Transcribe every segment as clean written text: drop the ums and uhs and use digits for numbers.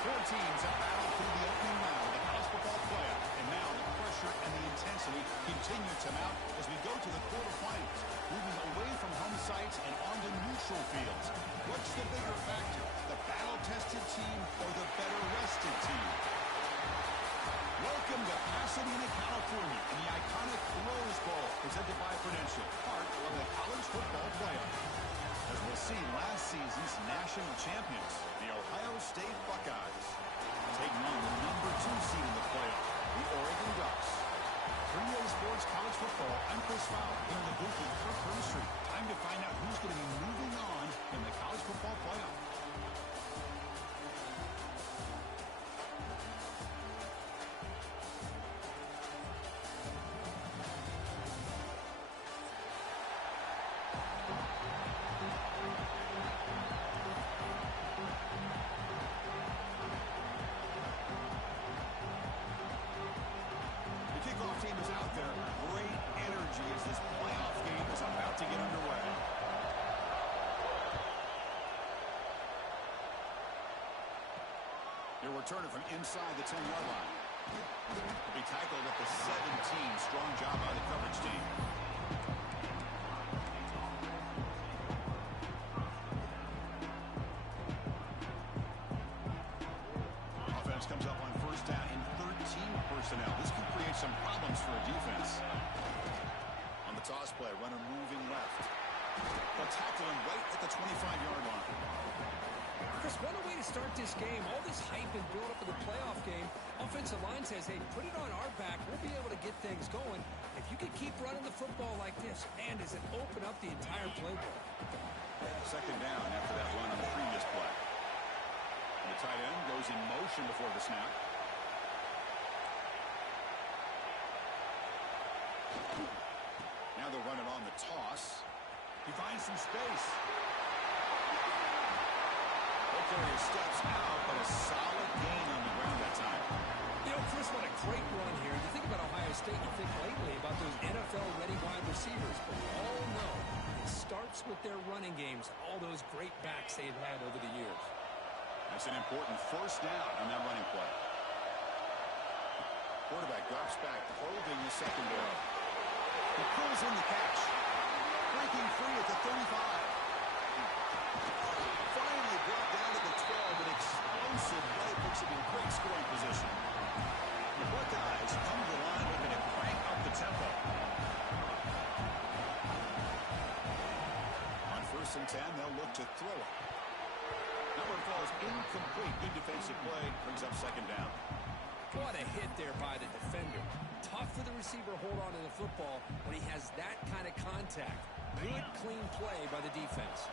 Four teams have battled through the opening round of the college football playoff, and now the pressure and the intensity continue to mount as we go to the quarterfinals, moving away from home sites and onto neutral fields. What's the bigger factor, the battle-tested team or the better-rested team? Welcome to Pasadena, California, in the iconic Rose Bowl, presented by Prudential, part of the college football playoff. As we'll see, last season's national champions, the Ohio State Buckeyes, taking on the #2 seed in the playoff, the Oregon Ducks. 3A Sports College Football, I'm Chris Fowler, here in the booth with Kirk Street. Time to find out who's going to be moving on in the college football playoff. Team is out there. Great energy as this playoff game is about to get underway. Your returner from inside the 10-yard line. Will be tackled at the 17. Strong job by the coverage team. Offense comes up on first down in 13 personnel. This could create some problems for a defense. On the toss play, runner moving left. They'll tackle him right at the 25-yard line. Chris, what a way to start this game. All this hype and build up of the playoff game. Offensive line says, hey, put it on our back. We'll be able to get things going. If you can keep running the football like this, man, does it open up the entire playbook. Second down after that run on the previous play. And the tight end goes in motion before the snap. Now they'll run it on the toss. He finds some space. Carrier steps out, but a solid gain on the ground that time. You know, Chris, what a great run here. You think about Ohio State, you think lately about those NFL-ready wide receivers, but we all know it starts with their running games, all those great backs they've had over the years. That's an important first down on that running play. Quarterback drops back, holding the secondary. He pulls in the catch. Breaking free at the 35. Finally brought down to the 12. An explosive play puts him in great scoring position. The Buckeyes come to the line looking to crank up the tempo. On 1st and 10, they'll look to throw it. Number falls incomplete. Good defensive play. Brings up second down. What a hit there by the defender. Tough for the receiver to hold on to the football when he has that kind of contact. Good, clean play by the defense.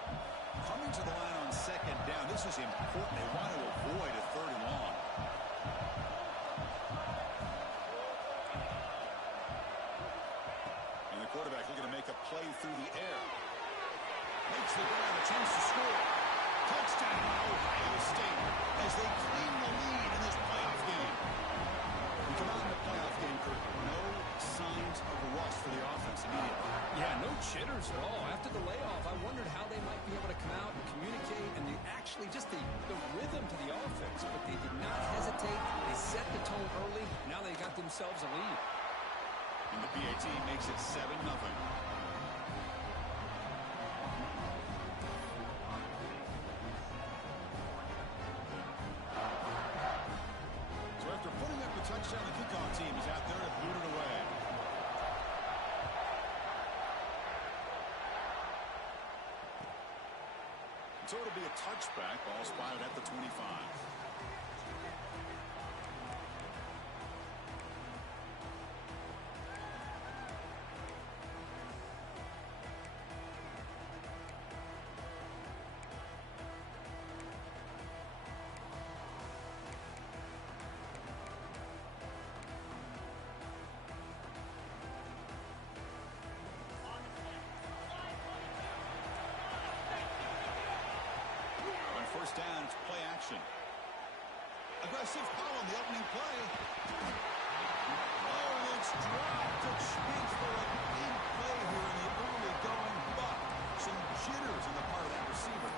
Coming to the line on second down. This is important. They want to avoid a 3rd and long. And the quarterback looking to make a play through the air. Makes the grab, a chance to score. Touchdown, Ohio State, as they claim the lead in this playoff game. We come out in the playoff game, Kirk. No signs of rust for the offense immediately. Yeah, no jitters at all. After the layoff, I wondered how they might be able to come out and communicate and actually just the rhythm to the offense. But they did not hesitate. They set the tone early. Now they got themselves a lead. And the PAT makes it 7-0. After putting up the touchdown, the kickoff team is out there to boot it away. So it'll be a touchback. Ball spotted at the 25. First down, it's play action. Aggressive call on the opening play. Oh, it's dropped. A chance for a big play here in the early going, but some jitters on the part of that receiver.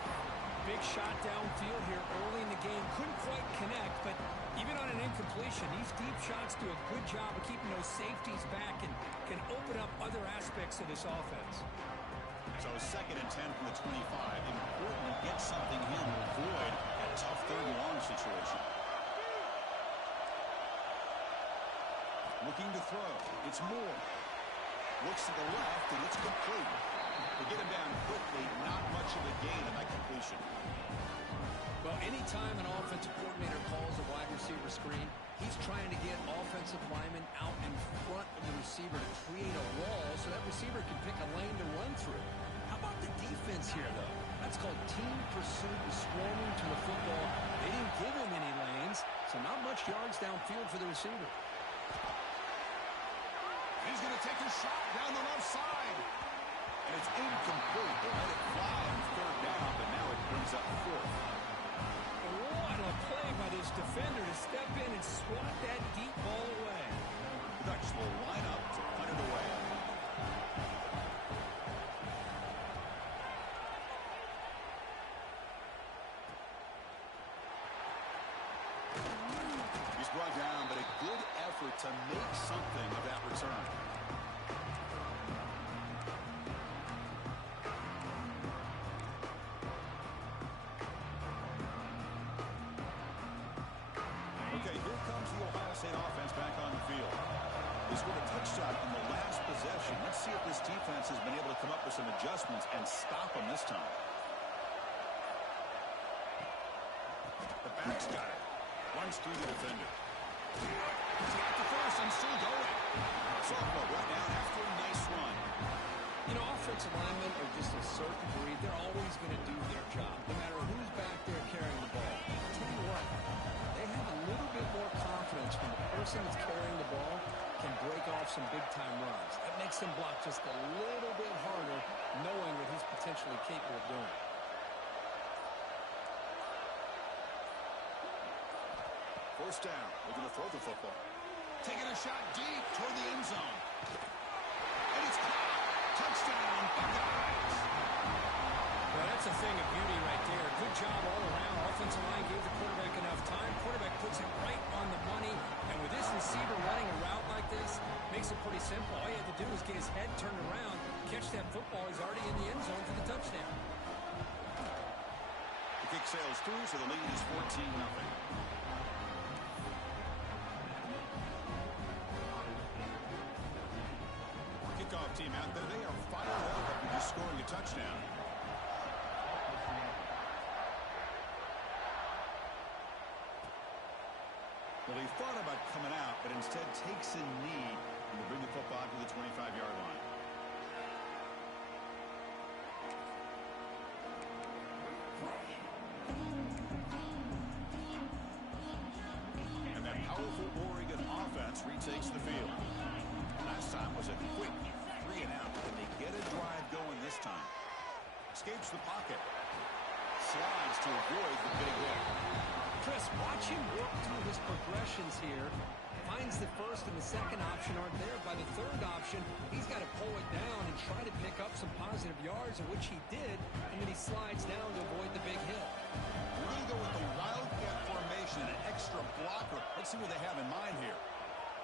Big shot downfield here early in the game. Couldn't quite connect. possession. These deep shots do a good job of keeping those safeties back and can open up other aspects of this offense. So 2nd and 10 from the 25. Important to get something in to avoid that tough 3rd and long situation. Looking to throw. It's Moore. Looks to the left, and it's complete. They get him down quickly. Not much of a gain in that completion. Well, anytime an offensive coordinator calls a wide receiver screen, he's trying to get offensive linemen out in front of the receiver to create a wall so that receiver can pick a lane to run through. How about the defense here, though? That's called team pursuit and swarming to the football. They didn't give him any lanes, so not much yards downfield for the receiver. He's going to take a shot down the left side. And it's incomplete. They let it fly on 3rd down, but now it brings up 4th. What a play by this defender to step in and swat that deep ball away. The Ducks will line up to punt it away. He's brought down, but a good effort to make something of that return. Okay, here comes the Ohio State offense back on the field. They scored a touchdown on the last possession. Let's see if this defense has been able to come up with some adjustments and stop them this time. The back's got it. Runs through the defender. He's got the first and still going. Sophomore brought down after a nice run. You know, offensive linemen are just a certain breed. They're always going to do their job, no matter who's back there carrying the ball. I'll tell you what, they have a little bit more confidence when the person that's carrying the ball can break off some big-time runs. That makes them block just a little bit harder, knowing what he's potentially capable of doing. First down. Looking to throw the football. Taking a shot deep toward the end zone. And it's caught. Touchdown, Buckeyes. Well, that's a thing of beauty right there. Good job all around. Offensive line gave the quarterback enough time. Quarterback puts it right on the money. And with this receiver running a route like this, makes it pretty simple. All you have to do is get his head turned around, catch that football. He's already in the end zone for the touchdown. The kick sails through, so the lead is 14-0. Kickoff team out there. They are fired up after just scoring a touchdown. Well, he thought about coming out, but instead takes a knee and will bring the football to the 25-yard line. And that powerful Oregon offense retakes the field. Last time was a quick 3-and-out. Can they get a drive going this time? Escapes the pocket. Slides to avoid the big hit. Chris, watch him work through his progressions here. Finds the first and the second option aren't there. By the third option, he's got to pull it down and try to pick up some positive yards, of which he did, and then he slides down to avoid the big hit. We're going to go with the wildcat formation, an extra blocker. Let's see what they have in mind here.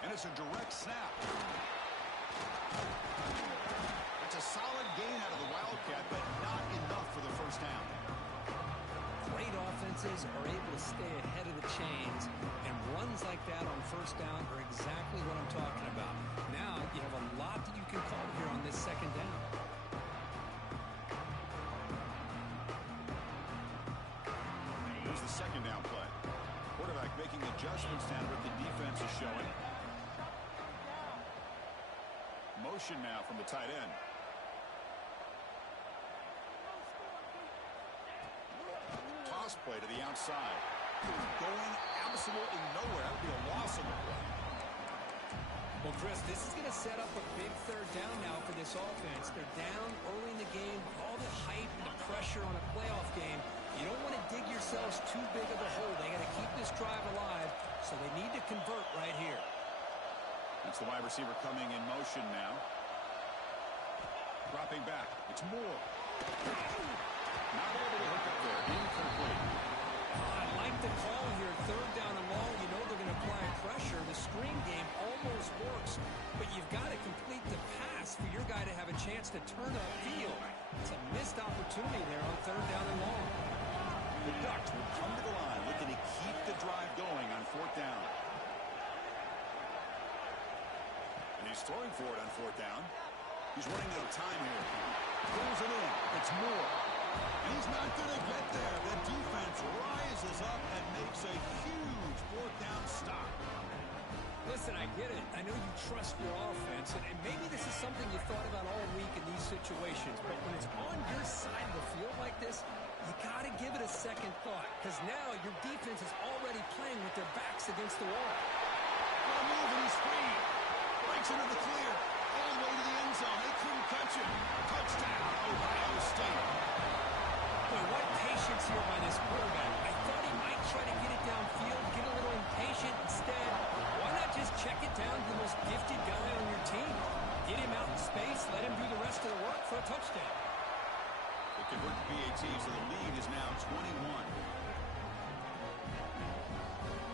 And it's a direct snap. It's a solid gain out of the wildcat, but not enough for the first down. Great offenses are able to stay ahead of the chains, and runs like that on first down are exactly what I'm talking about. Now you have a lot that you can call here on this second down. Here's the second down play. Quarterback making adjustments down what the defense is showing. Motion now from the tight end. Toss play to the outside. Going absolutely nowhere. That would be a loss on the play. Well, Chris, this is going to set up a big third down now for this offense. They're down early in the game. All the hype and the pressure on a playoff game. You don't want to dig yourselves too big of a hole. They got to keep this drive alive, so they need to convert right here. That's the wide receiver coming in motion now. Dropping back. It's Moore. Not able to hook up there. Incomplete. I like the call here. Third down and long. You know they're going to apply pressure. chance to turn upfield. It's a missed opportunity there on 3rd down and long. The Ducks will come to the line looking to keep the drive going on 4th down. And he's throwing for it on 4th down. He's running out of time here. Throws it in. It's Moore. And he's not going to get there. The defense rises up and makes a huge 4th down stop. Listen, I get it. I know you trust your offense, and maybe this is something you thought about all week in these situations, but when it's on your side of the field like this, you got to give it a second thought, because now your defense is already playing with their backs against the wall. On a move, and he's free. Breaks into the clear. All the way to the end zone. They couldn't catch him. Touchdown, Ohio State. Boy, what patience here by this quarterback. I thought he might try to get it downfield, get a little impatient. Instead, why not just check it down to the most gifted guy on your team? Get him out in space, let him do the rest of the work for a touchdown. They convert the PAT, so the lead is now 21.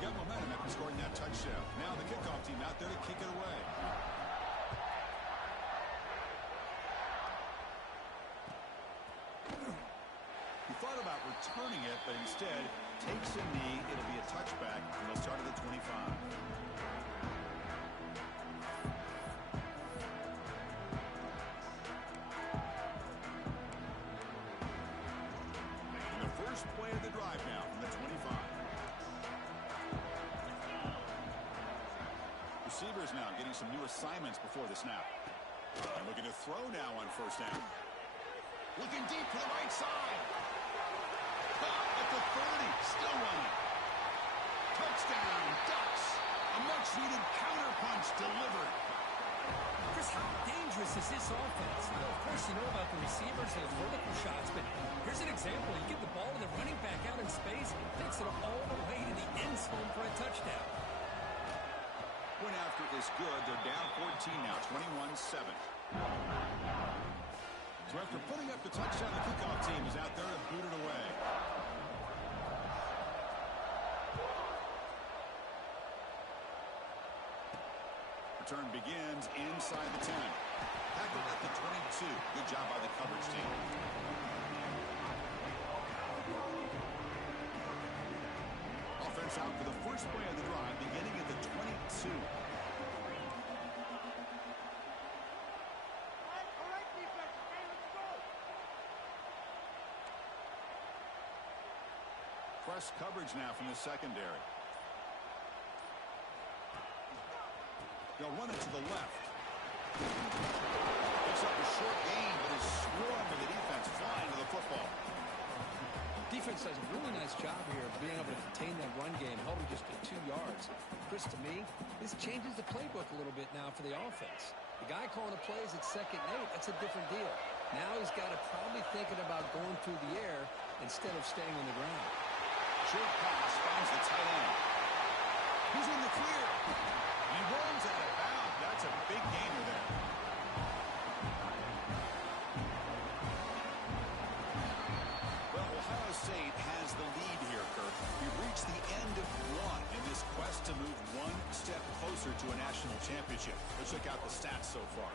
Got momentum after scoring that touchdown. Now the kickoff team out there to kick it away. He thought about returning it, but instead takes a knee. It'll be a touchback, and they'll start at the 25. Making the first play of the drive now from the 25. Receivers now getting some new assignments before the snap. And looking to throw now on 1st down. Looking deep to the right side. At the 30, still running. Touchdown, Ducks. A much-needed counterpunch delivered. Chris, how dangerous is this offense? Well, of course, you know about the receivers and the vertical shots, but here's an example. You give the ball to the running back out in space, takes it all the way to the end zone for a touchdown. Point after is good. They're down 14 now, 21-7. So after putting up the touchdown, the kickoff team is out there to boot it away. Return begins inside the 10. Tackled at the 22. Good job by the coverage team. Offense out for the first play of the drive, beginning at the 22. Press coverage now from the secondary. They'll run it to the left. Picks up a short gain, but is swarmed with the defense flying to the football. Defense does a really nice job here of being able to contain that run game, held him just to 2 yards. Chris, to me, this changes the playbook a little bit now for the offense. The guy calling the plays at 2nd and 8, that's a different deal. Now he's got to probably thinking about going through the air instead of staying on the ground. Short pass finds the tight end. He's in the clear. He runs out of bounds. That's a big gainer there. Well, Ohio State has the lead here, Kirk. We've reached the end of one in this quest to move one step closer to a national championship. Let's check out the stats so far.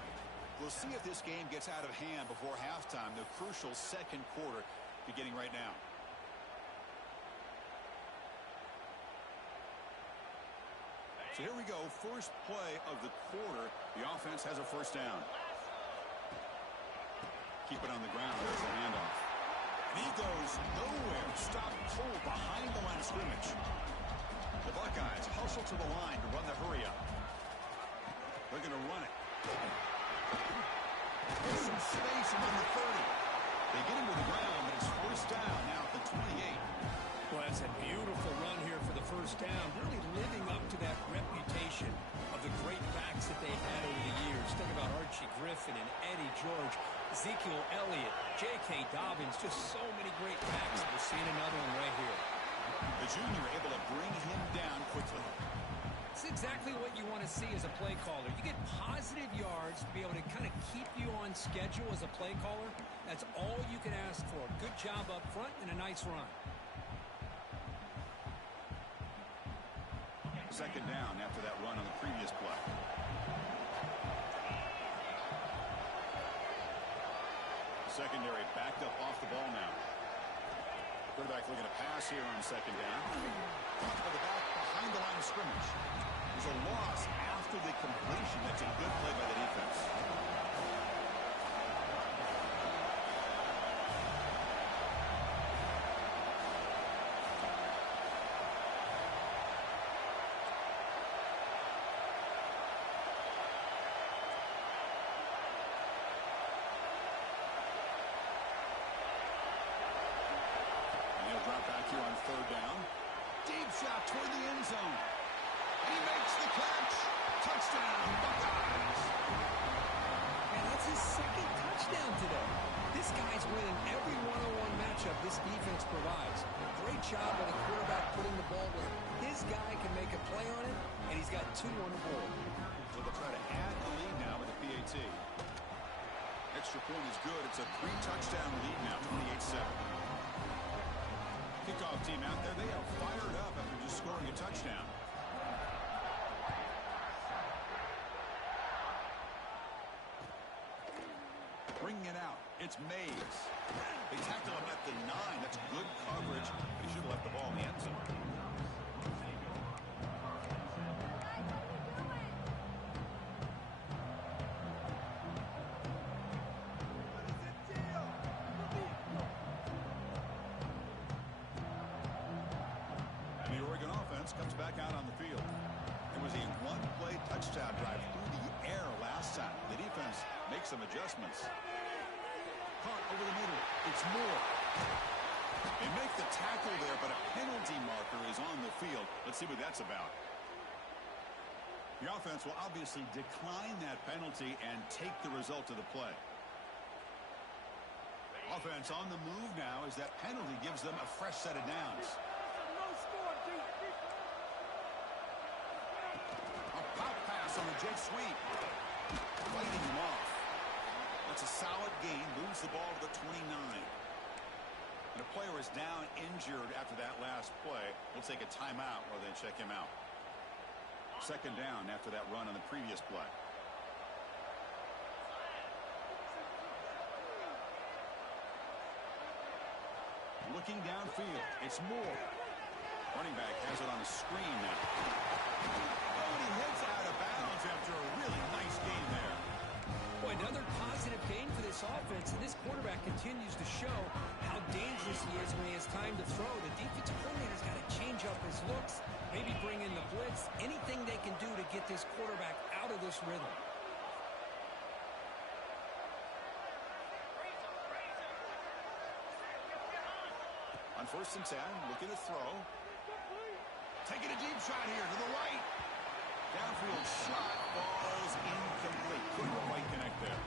We'll see if this game gets out of hand before halftime, the crucial 2nd quarter beginning right now. So here we go, first play of the quarter. The offense has a 1st down. Keep it on the ground. There's the handoff. And he goes nowhere. Stop cold behind the line of scrimmage. The Buckeyes hustle to the line to run the hurry up. They're going to run it. There's some space among the 30. They get him to the ground, but it's 1st down now at the 28. Well, that's a beautiful run here for the 1st down, really living up to that reputation of the great backs that they've had over the years. Think about Archie Griffin and Eddie George, Ezekiel Elliott, J.K. Dobbins, just so many great backs. We're seeing another one right here. The junior able to bring him down quickly. It's exactly what you want to see as a play caller. You get positive yards to be able to kind of keep you on schedule as a play caller. That's all you can ask for. Good job up front and a nice run. 2nd down after that run on the previous play. secondary backed up off the ball now. Quarterback looking to pass here on second down. Caught by the back behind the line of scrimmage. There's a loss after the completion. That's a good play by the defense. Drop back here on third down. Deep shot toward the end zone. And he makes the catch. Touchdown, Buckeyes. And that's his second touchdown today. This guy's winning every one-on-one matchup this defense provides. Great job by the quarterback putting the ball where his guy can make a play on it, and he's got 2 on the board. So they'll try to add the lead now with the PAT. Extra point is good. It's a 3-touchdown lead now, 28-7. Kickoff team out there, they are fired up after just scoring a touchdown. Bringing it out, it's Mays. They tackle him at the 9. That's good coverage, but he should have left the ball in the end zone. Comes back out on the field. It was a one-play touchdown drive through the air last time. The defense makes some adjustments. Caught over the middle. It's Moore. They make the tackle there, but a penalty marker is on the field. Let's see what that's about. The offense will obviously decline that penalty and take the result of the play. Offense on the move now as that penalty gives them a fresh set of downs. On the jet sweep, fighting him off. That's a solid gain, moves the ball to the 29. And a player is down injured after that last play. We'll take a timeout while they check him out. Second down after that run on the previous play. Looking downfield, it's Moore. Running back has it on a screen now. Oh, and he hits out of bounds after a really nice game there. Boy, another positive gain for this offense, and this quarterback continues to show how dangerous he is when he has time to throw. The defensive coordinator's got to change up his looks, maybe bring in the blitz, anything they can do to get this quarterback out of this rhythm. On 1st and 10, looking to throw. Taking a deep shot here to the right. Downfield shot falls incomplete. Couldn't quite connect there.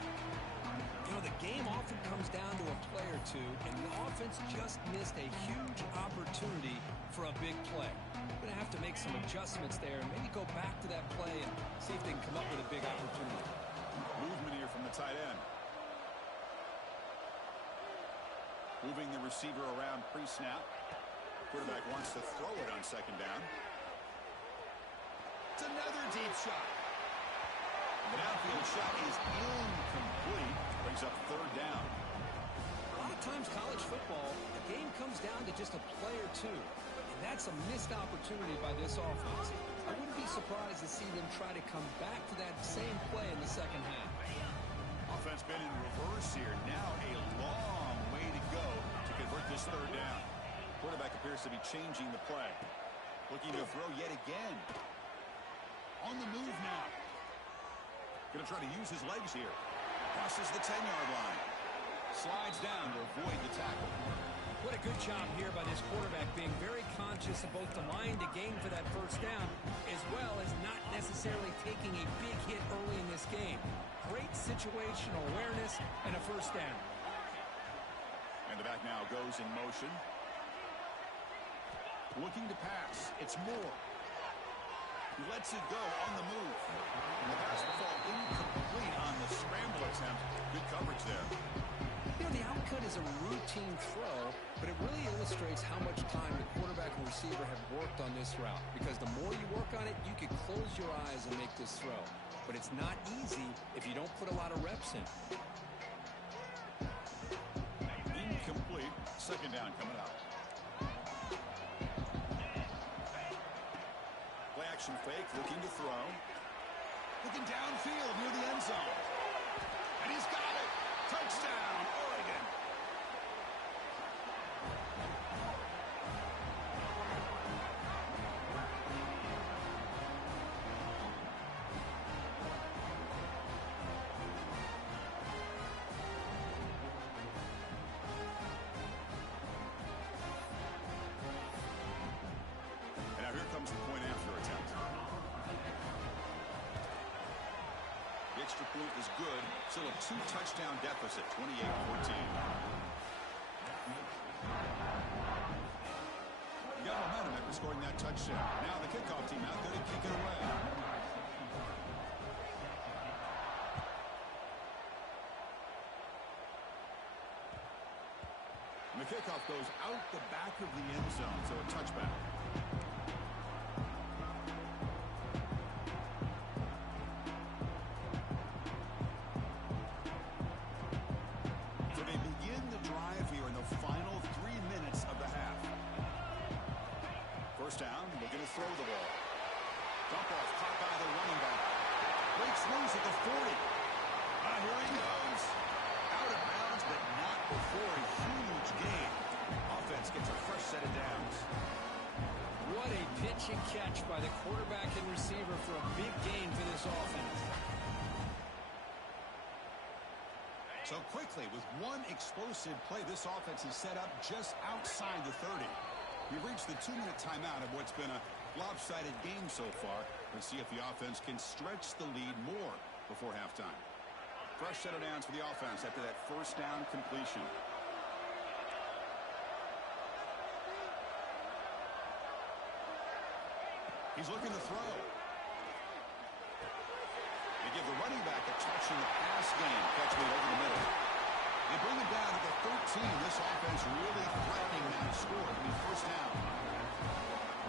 You know, the game often comes down to a play or two, and the offense just missed a huge opportunity for a big play. We're going to have to make some adjustments there and maybe go back to that play and see if they can come up with a big opportunity. Movement here from the tight end. Moving the receiver around pre-snap. Quarterback wants to throw it on second down. It's another deep shot. The downfield shot is incomplete. Brings up third down. A lot of times college football, the game comes down to just a play or two. And that's a missed opportunity by this offense. I wouldn't be surprised to see them try to come back to that same play in the second half. Offense been in reverse here. Now a long way to go to convert this third down. Quarterback appears to be changing the play. Looking to throw yet again. On the move now. Going to try to use his legs here. Crosses the 10-yard line. Slides down to avoid the tackle. What a good job here by this quarterback, being very conscious of both the line to gain for that first down, as well as not necessarily taking a big hit early in this game. Great situational awareness and a first down. And the back now goes in motion. Looking to pass. It's Moore. He lets it go on the move. And the pass will fall incomplete on the scramble attempt. Good coverage there. You know, the outcut is a routine throw, but it really illustrates how much time the quarterback and receiver have worked on this route. Because the more you work on it, you can close your eyes and make this throw. But it's not easy if you don't put a lot of reps in. second down coming up. Play action fake, looking to throw. Looking downfield near the end zone. And he's got it. Touchdown, Oregon. And now here comes the point after attempt. The extra point is good. Still a 2-touchdown deficit, 28-14. You got momentum after scoring that touchdown. Now the kickoff team out there to kick it away. And the kickoff goes out the back of the end zone, so a touchback. First down, looking to throw the ball. Dump off, caught by the running back. Breaks loose at the 40. Here he goes. Out of bounds, but not before a huge gain. Offense gets a fresh set of downs. What a pitch and catch by the quarterback and receiver for a big gain for this offense. So quickly, with one explosive play, this offense is set up just outside the 30. We've reached the 2-minute timeout of what's been a lopsided game so far. Let's see if the offense can stretch the lead more before halftime. Fresh set of downs for the offense after that first down completion. He's looking to throw. They give the running back a touch in the pass game. Catch me over the middle. They bring it down to the 13. This offense really threatening that score. I mean, first down.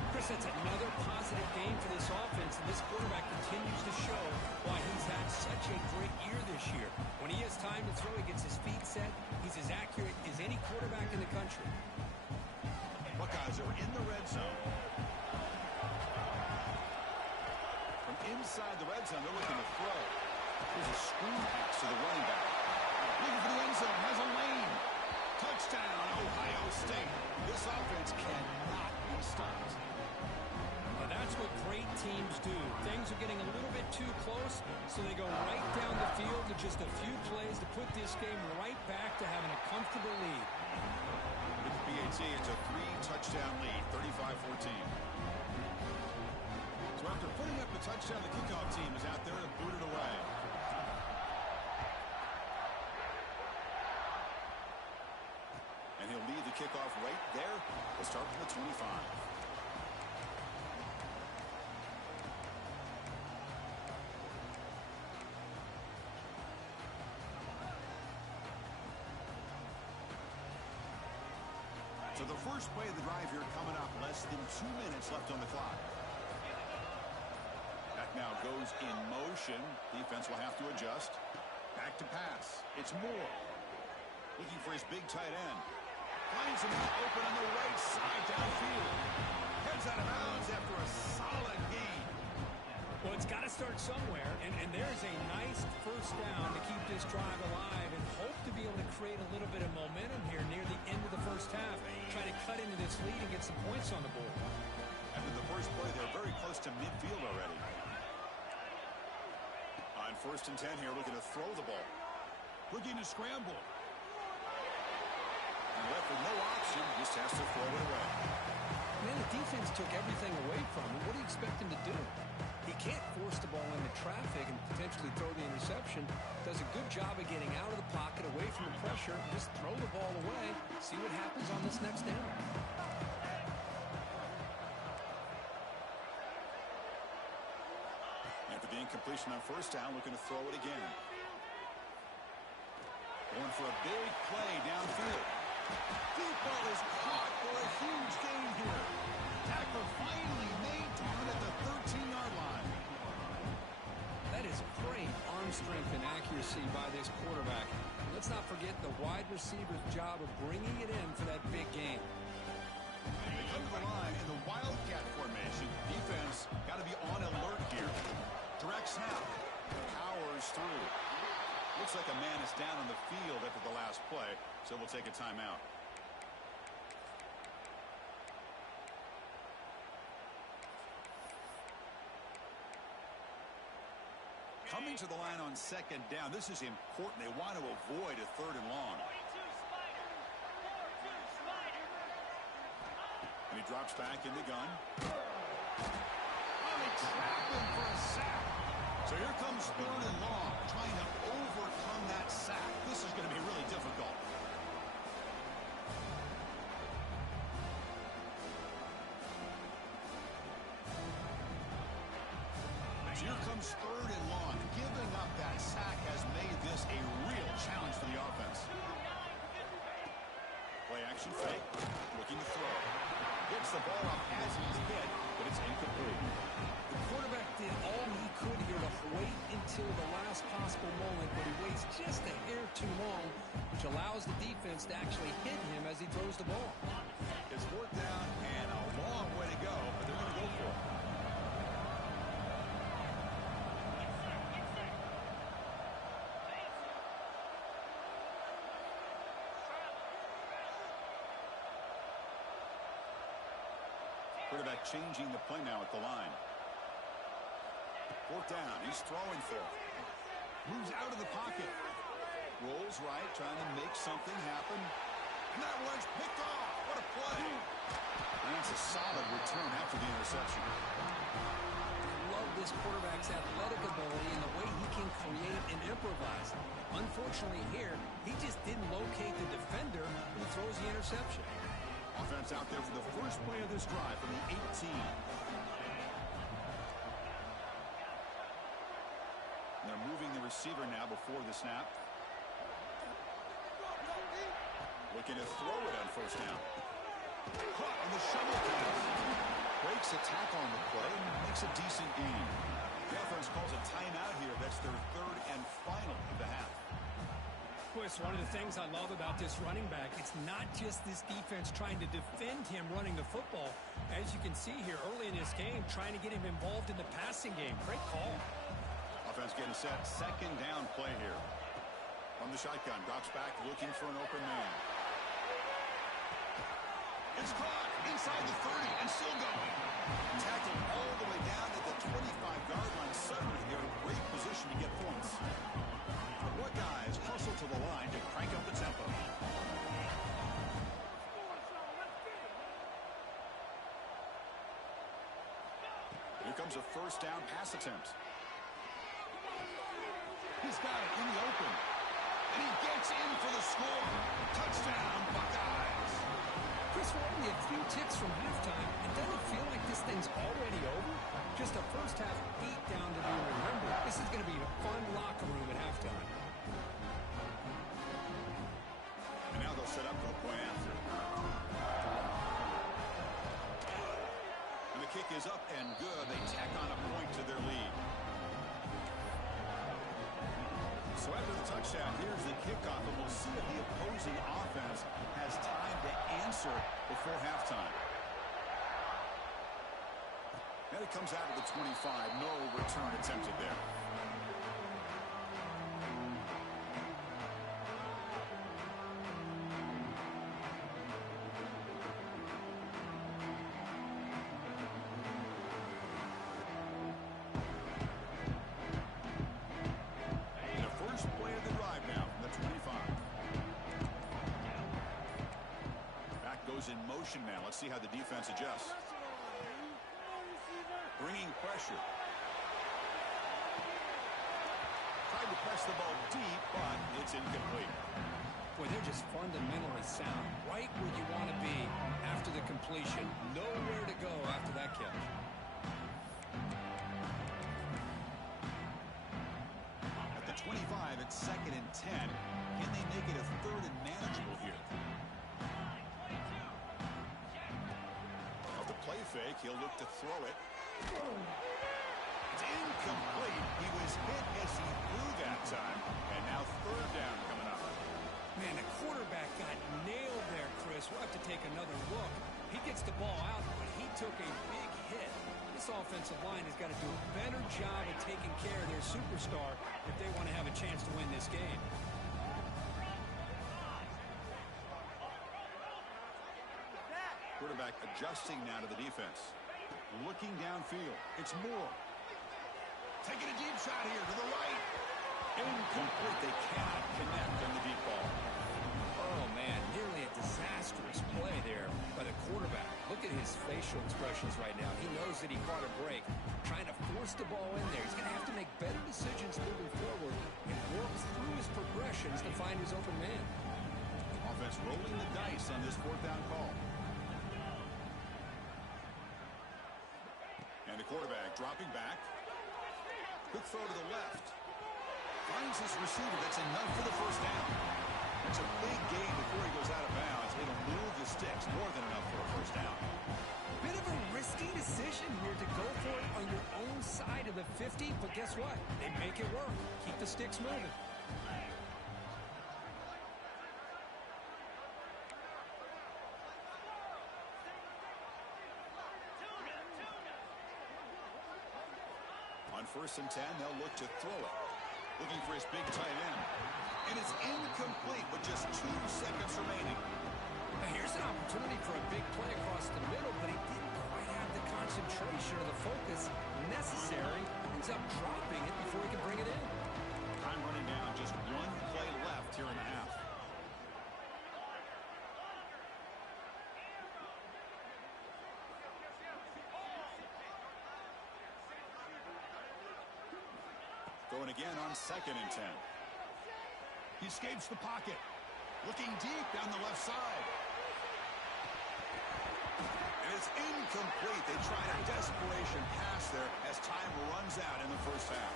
Chris, that's another positive game for this offense, and this quarterback continues to show why he's had such a great year this year. When he has time to throw, he gets his feet set. He's as accurate as any quarterback in the country. Buckeyes are in the red zone. From inside the red zone, they're looking to throw. There's a screen pass to the running back. Looking for the end zone, has a lane. Touchdown, Ohio State. This offense cannot be stopped. Well, that's what great teams do. Things are getting a little bit too close, so they go right down the field to just a few plays to put this game right back to having a comfortable lead. With the BAT, it's a 3-touchdown lead, 35-14. So after putting up a touchdown, the kickoff team is out there to boot it away. And he'll lead the kickoff right there. We'll start from the 25. So the first play of the drive here coming up, less than 2 minutes left on the clock. That now goes in motion. Defense will have to adjust. Back to pass. It's Moore. Looking for his big tight end. Finds him open on the right side downfield. Heads out of bounds after a solid gain. Well, it's got to start somewhere, and there's a nice first down to keep this drive alive and hope to be able to create a little bit of momentum here near the end of the first half. Try to cut into this lead and get some points on the board. After the first play, they're very close to midfield already. On 1st and 10 here, looking to throw the ball. Looking to scramble. And left with no option, just has to throw it away. Man, the defense took everything away from him. What do you expect him to do? He can't force the ball into traffic and potentially throw the interception. Does a good job of getting out of the pocket, away from the pressure. Just throw the ball away. See what happens on this next down. After the incompletion on 1st down, looking to throw it again. Going for a big play downfield. Deep ball is caught for a huge gain here. Tackler finally made down at the 13-yard line. That is great arm strength and accuracy by this quarterback. Let's not forget the wide receiver's job of bringing it in for that big game. They come to the line in the Wildcat formation. Defense got to be on alert here. Direct snap. Powers through. Looks like a man is down on the field after the last play, so we'll take a timeout. Coming to the line on second down. This is important. They want to avoid a third and long. And he drops back in the gun. Oh, they trap him for a sack. So here comes third and long, trying to overcome that sack. This is going to be really difficult. Here comes third and long. Giving up that sack has made this a real challenge for the offense. Play action fake. Looking to throw. Gets the ball up as he's hit, but it's incomplete. The quarterback did all he could here to wait until the last possible moment, but he waits just a hair too long, which allows the defense to actually hit him as he throws the ball. It's fourth down and a long way to go, but they're going to go for it. Quarterback changing the play now at the line. Fourth down. He's throwing for it. Moves out of the pocket. Rolls right, trying to make something happen. And that one's picked off. What a play. And it's a solid return after the interception. I love this quarterback's athletic ability and the way he can create and improvise. Unfortunately here, he just didn't locate the defender who throws the interception. Offense out there for the first play of this drive from the 18. And they're moving the receiver now before the snap. Looking to throw it on first down. Caught on the shovel pass. Breaks a tackle on the play and makes a decent gain. The offense calls a timeout here. That's their third and final of the half. It's one of the things I love about this running back. It's not just this defense trying to defend him running the football. As you can see here early in this game, trying to get him involved in the passing game. Great call. Offense getting set. Second down play here. From the shotgun. Drops back looking for an open man. It's caught inside the 30 and still going. Tackled all the way down to the 25-yard line. Suddenly they're in great position to get points. What guys hustle to the line to crank up the tempo. Here comes a first down pass attempt. He's got it in the open. And he gets in for the score. Touchdown, Buckeyes. Chris, we're only a few ticks from halftime. It doesn't feel like this thing's already over. Just a first half beat down to be remembered. This is going to be a fun locker room at halftime. And now they'll set up for the point after. And the kick is up and good. They tack on a point to their lead. So after the touchdown, here's the kickoff, and we'll see if the opposing offense has time to answer before halftime. And it comes out of the 25. No return attempted there. In motion now. Let's see how the defense adjusts. Bringing pressure. Tried to press the ball deep, but it's incomplete. Boy, they're just fundamentally sound. Right where you want to be after the completion. Nowhere to go after that catch. At the 25, it's 2nd and 10. Can they make it a third and manageable here? Play fake, he'll look to throw it. It's incomplete. He was hit as he threw that time. And now third down coming up. to take another look. He gets the ball out, but he took a big hit. This offensive line has got to do a better job of taking care of their superstar if they want to have a chance to win this game. Quarterback adjusting now to the defense. Looking downfield. It's Moore. Taking a deep shot here to the right. Incomplete. They cannot connect on the deep ball. Oh, man, nearly a disastrous play there by the quarterback. Look at his facial expressions right now. He knows that he caught a break, trying to force the ball in there. He's going to have to make better decisions moving forward and work through his progressions to find his open man. Offense rolling the dice on this fourth down call. And the quarterback dropping back. Quick throw to the left. Finds his receiver. That's enough for the first down. That's a big gain before he goes out of bounds. It'll move the sticks. More than enough for a first down. Bit of a risky decision here to go for it on your own side of the 50, but guess what? They make it work. Keep the sticks moving. On 1st and 10, they'll look to throw it. Looking for his big tight end. And it's incomplete with just 2 seconds remaining. Now here's an opportunity for a big play across the middle, but he didn't quite have the concentration or the focus necessary. Ends up dropping it before he can bring it in. Time running down. Just 1 play left here in the half. Going again on 2nd and 10. He escapes the pocket. Looking deep down the left side. And it's incomplete. They tried a desperation pass there as time runs out in the first half.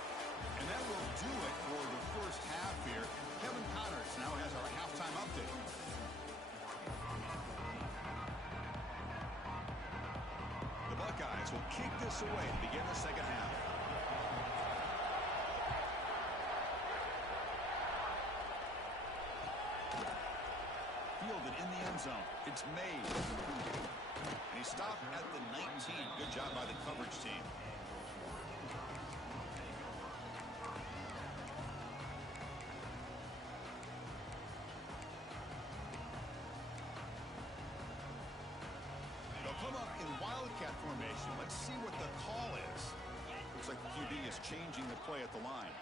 And that will do it for the first half here. Kevin Connors now has our halftime update. The Buckeyes will kick this away to begin the second half. Fielded in the end zone. It's made. And he stopped at the 19. Good job by the coverage team. They'll come up in wildcat formation. Let's see what the call is. Looks like the QB is changing the play at the line.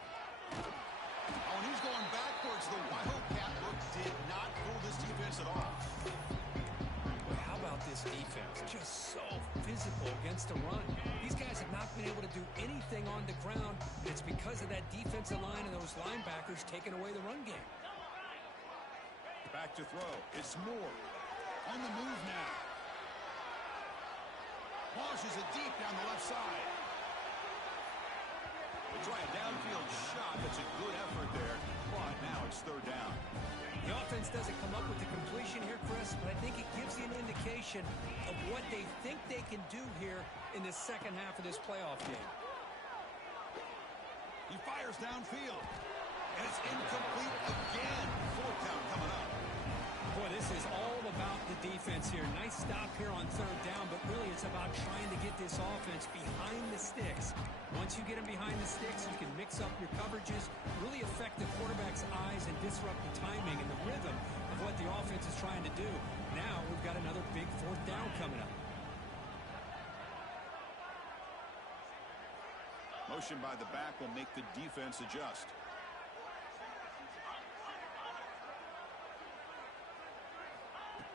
Oh, and he's going backwards. The wildcat look did not fool this defense at all. Well, how about this defense? Just so physical against the run. These guys have not been able to do anything on the ground. It's because of that defensive line and those linebackers taking away the run game. Back to throw. It's Moore. On the move now. Launches it deep down the left side. They try a downfield shot. That's a good effort there, but now it's 3rd down. The offense doesn't come up with the completion here, Chris, but I think it gives you an indication of what they think they can do here in the second half of this playoff game. He fires downfield, and it's incomplete again. 4th down coming up. Boy, this is all about the defense here. Nice stop here on 3rd down, but really it's about trying to get this offense behind the sticks. Once you get them behind the sticks, you can mix up your coverages, really affect the quarterback's eyes and disrupt the timing and the rhythm of what the offense is trying to do. Now we've got another big 4th down coming up. Motion by the back will make the defense adjust.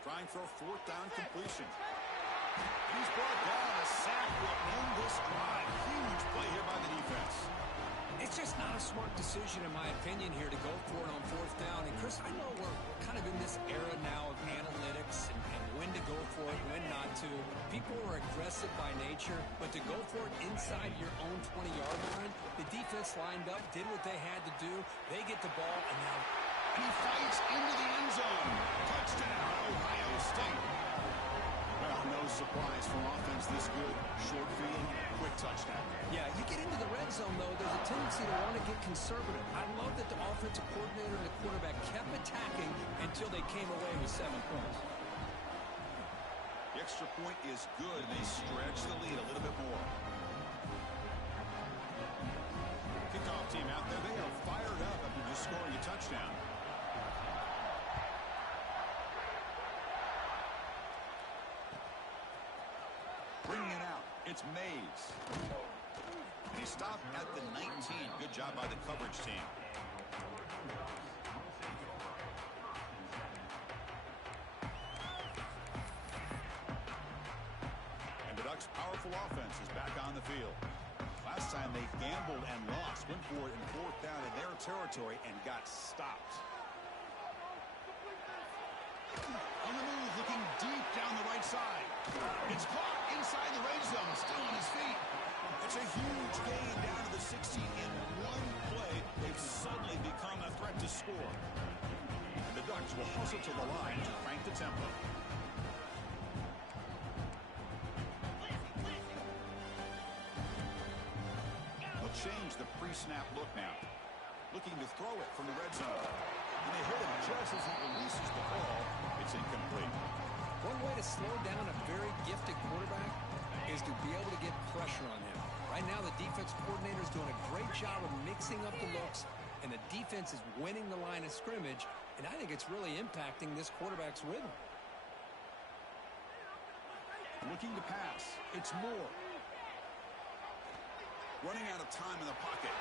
Trying for a 4th down completion. He's brought down. A sack will end this drive. Huge play here by the defense. It's just not a smart decision, in my opinion, here to go for it on 4th down. And, Chris, I know we're kind of in this era now of analytics and when to go for it, when not to. People are aggressive by nature, but to go for it inside your own 20-yard line, the defense lined up, did what they had to do. They get the ball, and now... And he fights into the end zone. Touchdown, Ohio State. Well, no surprise for offense this good. Short field, quick touchdown. Yeah, you get into the red zone, though, there's a tendency to want to get conservative. I love that the offensive coordinator and the quarterback kept attacking until they came away with 7 points. extra point is good, and they stretch the lead a little bit more. Kickoff team out there, they are fired up after just scoring a touchdown. Bringing it out, it's Mays. And he stopped at the 19. Good job by the coverage team. And the Ducks' powerful offense is back on the field. Last time they gambled and lost, went for it in fourth down in their territory and got stopped. On the move, looking deep down the right side. It's caught inside the red zone, still on his feet. It's a huge gain down to the 16 in one play. They've suddenly become a threat to score. And the Ducks will hustle to the line to crank the tempo. They'll change the pre-snap look now. Looking to throw it from the red zone. And they hit him just as he releases the ball. It's incomplete. One way to slow down a very gifted quarterback is to be able to get pressure on him. Right now, the defense coordinator is doing a great job of mixing up the looks, and the defense is winning the line of scrimmage, and I think it's really impacting this quarterback's rhythm. Looking to pass. It's Moore. Running out of time in the pocket.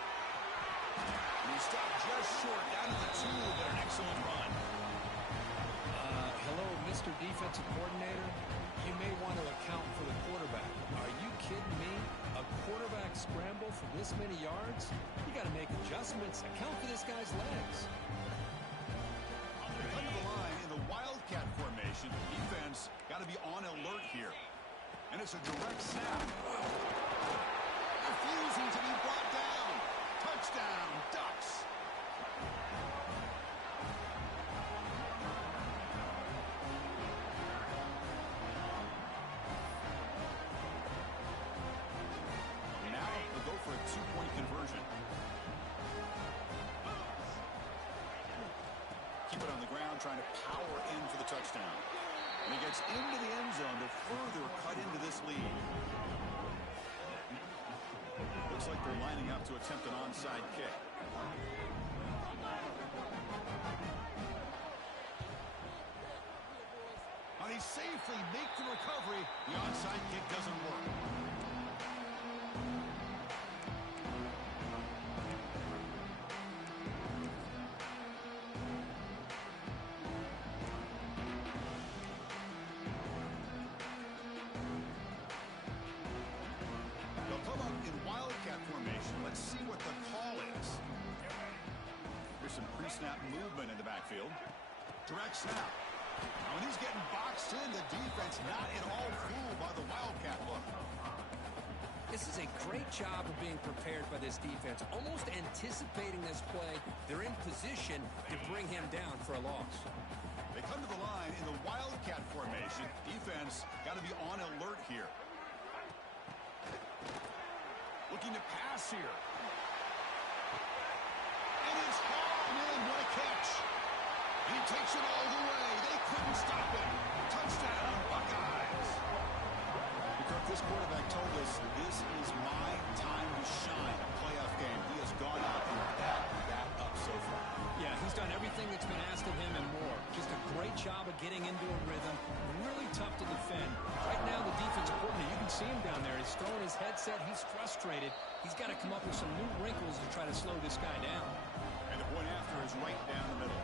And he stopped just short down to the 2, but an excellent run. Hello, Mr. Defensive Coordinator. You may want to account for the quarterback. Are you kidding me? A quarterback scramble for this many yards? You got to make adjustments. Account for this guy's legs. They come to the line in the Wildcat formation. Defense got to be on alert here. And it's a direct snap. Refusing to be brought down. Touchdown, Ducks. Now they'll go for a 2-point conversion. Keep it on the ground, trying to power in for the touchdown. And he gets into the end zone to further cut into this lead. Looks like they're lining up to attempt an onside kick. Now they safely make the recovery. The onside kick doesn't work. Snap movement in the backfield. Direct snap. When he's getting boxed in, the defense not at all fooled by the Wildcat look. This is a great job of being prepared by this defense. Almost anticipating this play. They're in position to bring him down for a loss. They come to the line in the Wildcat formation. Defense got to be on alert here. Looking to pass here. And it's man, what a catch. And he takes it all the way. They couldn't stop him. Touchdown, Buckeyes. Because this quarterback told us this is my time to shine. A playoff game. He has gone out and backed that up so far. Yeah, he's done everything that's been asked of him and more. Just a great job of getting into a rhythm. Really tough to defend. Right now, the defensive coordinator, you can see him down there. He's throwing his headset. He's frustrated. He's got to come up with some new wrinkles to try to slow this guy down. And the point after is right down the middle.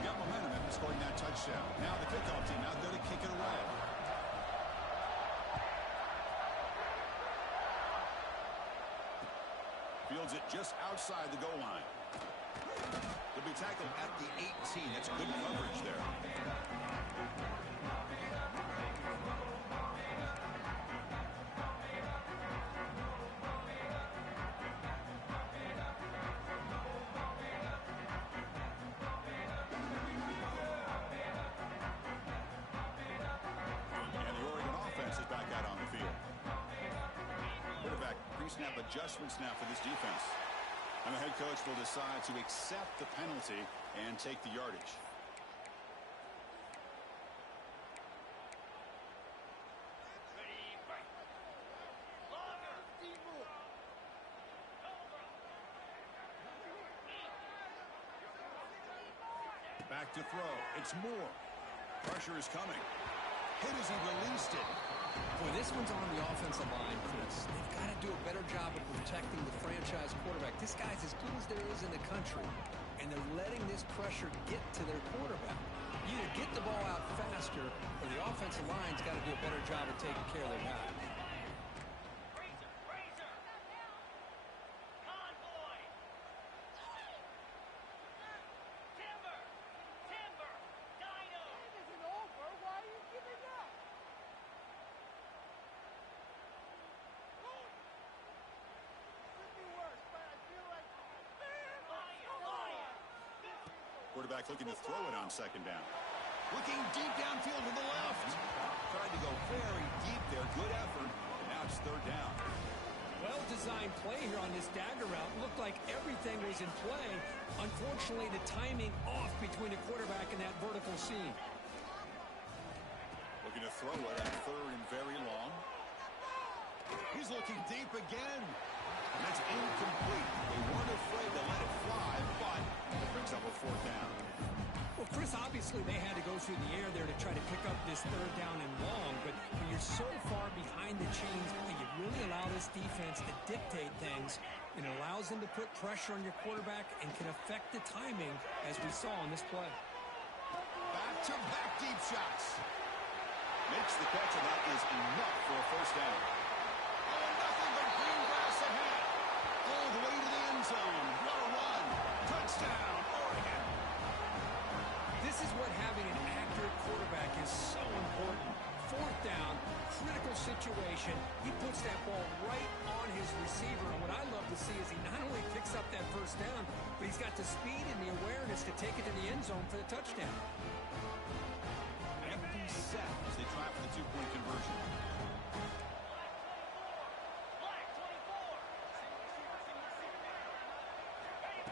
We got momentum after scoring that touchdown. Now the kickoff team out there to kick it away. Fields it just outside the goal line. They'll be tackled at the 18. That's good coverage there. Snap adjustments now for this defense. And the head coach will decide to accept the penalty and take the yardage. back to throw. It's Moore. Pressure is coming. Hit as he released it. Boy, this one's on the offensive line, Chris. They've got to do a better job of protecting the franchise quarterback. This guy's as good as there is in the country, and they're letting this pressure get to their quarterback. Either get the ball out faster, or the offensive line's got to do a better job of taking care of their guy. Quarterback looking to throw it on second down. Looking deep downfield to the left. Tried to go very deep there. Good effort. And now it's third down. Well-designed play here on this dagger route. Looked like everything was in play. Unfortunately, the timing off between the quarterback and that vertical seam. Looking to throw it on third and very long. He's looking deep again. And it's incomplete. They weren't afraid to let it fly, but it brings up a fourth down. Well, Chris, obviously they had to go through the air there to try to pick up this third down and long, but when you're so far behind the chains, you really allow this defense to dictate things, and it allows them to put pressure on your quarterback and can affect the timing, as we saw on this play. Back-to-back deep shots. Makes the catch, and that is enough for a first down. Oh, nothing but green grass ahead. All the way to the end zone. What a run. Touchdown, Oregon. This is what having an accurate quarterback is so important. Fourth down, critical situation. He puts that ball right on his receiver. And what I love to see is he not only picks up that first down, but he's got the speed and the awareness to take it to the end zone for the touchdown. Empty set as they try for the two-point conversion.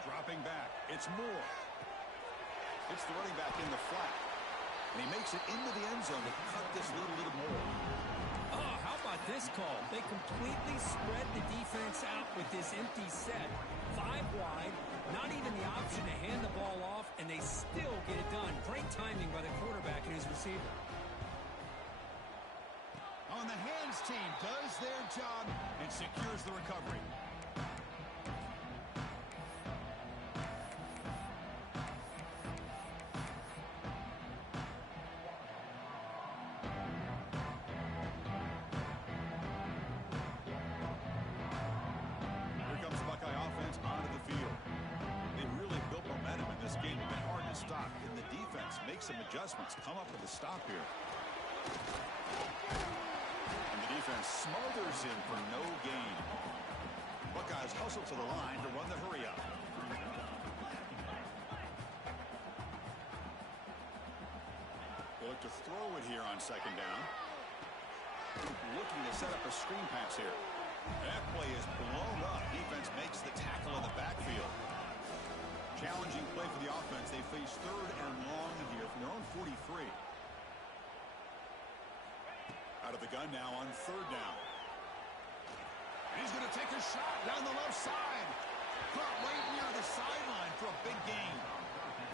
Dropping back. It's Moore. It's the running back in the flat. And he makes it into the end zone to cut this lead a little more. Oh, how about this call? They completely spread the defense out with this empty set. 5 wide, not even the option to hand the ball off, and they still get it done. Great timing by the quarterback and his receiver. On the hands team does their job and secures the recovery. Some adjustments, come up with a stop here. And the defense smothers him for no gain. Buckeyes hustle to the line to run the hurry up. They look to throw it here on second down. Looking to set up a screen pass here. That play is blown up. Defense makes the tackle in the backfield. Challenging play for the offense. They face third and long here from their own 43. Out of the gun now on third down. And he's going to take a shot down the left side. Caught right near the sideline for a big gain.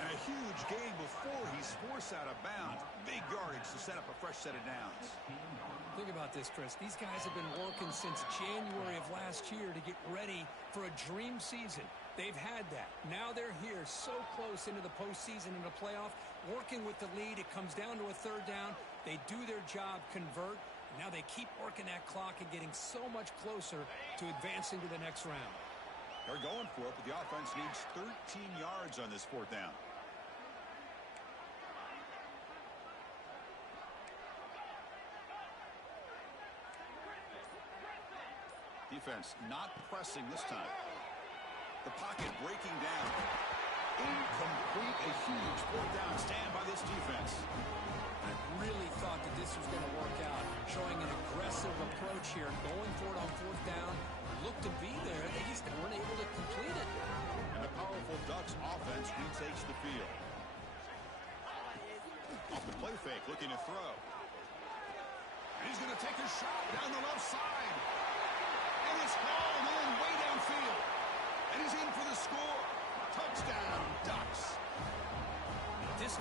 And a huge gain before he's forced out of bounds. Big yardage to set up a fresh set of downs. Think about this, Chris. These guys have been working since January of last year to get ready for a dream season. They've had that. Now they're here so close into the postseason and the playoff, working with the lead. It comes down to a third down. They do their job, convert. Now they keep working that clock and getting so much closer to advancing to the next round. They're going for it, but the offense needs 13 yards on this fourth down. Defense not pressing this time. The pocket breaking down. Incomplete. A huge fourth down stand by this defense. I really thought that this was going to work out. Showing an aggressive approach here. Going for it on fourth down. Looked to be there. They just weren't able to complete it. And the powerful Ducks offense retakes the field. Off the play fake. Looking to throw. And he's going to take a shot down the left side. And it's hauled in way downfield. And he's in for the score. Touchdown, Ducks. This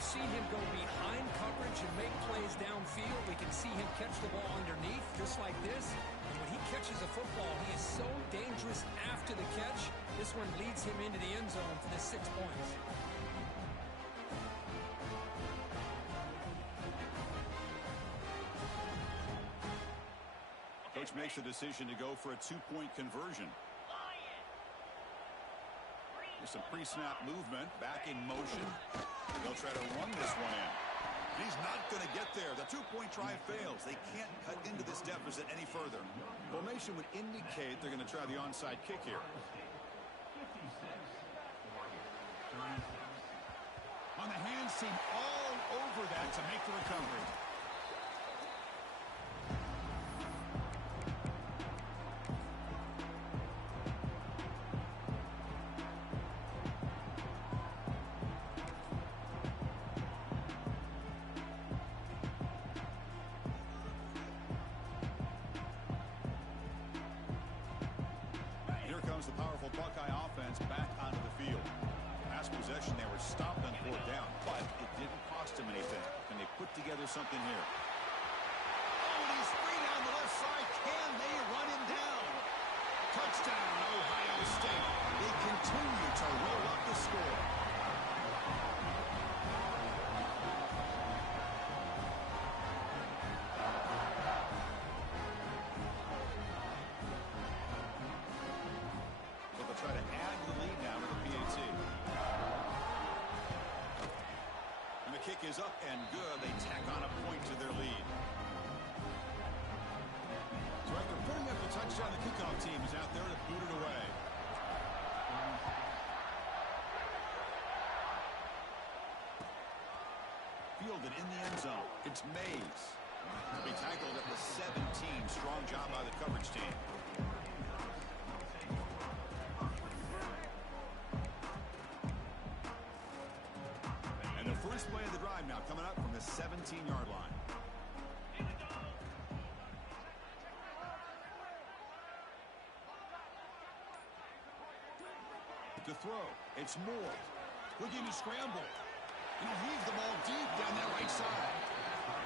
We've seen him go behind coverage and make plays downfield. We can see him catch the ball underneath, just like this. And when he catches a football, he is so dangerous after the catch. This one leads him into the end zone for the 6 points. Coach makes the decision to go for a 2-point conversion. There's some pre-snap movement, back in motion. They'll try to run this one in. He's not going to get there. The 2-point try fails. They can't cut into this deficit any further. Formation would indicate they're going to try the onside kick here. On the hands team all over that to make the recovery. The powerful Buckeye offense back onto the field. Last possession, they were stopped on 4th down, but it didn't cost them anything. Can they put together something here? Oh, and he's free down the left side. Can they run him down? Touchdown, Ohio State. They continue to roll up the score. Try to add the lead now with the PAT. And the kick is up and good. They tack on a point to their lead. So after putting up the touchdown, the kickoff team is out there to boot it away. Fielded in the end zone. It's Mays. To be tackled at the 17. Strong job by the coverage team. First play of the drive now coming up from the 17-yard line. To throw, it's Moore. Looking to scramble. He'll heave the ball deep down that right side.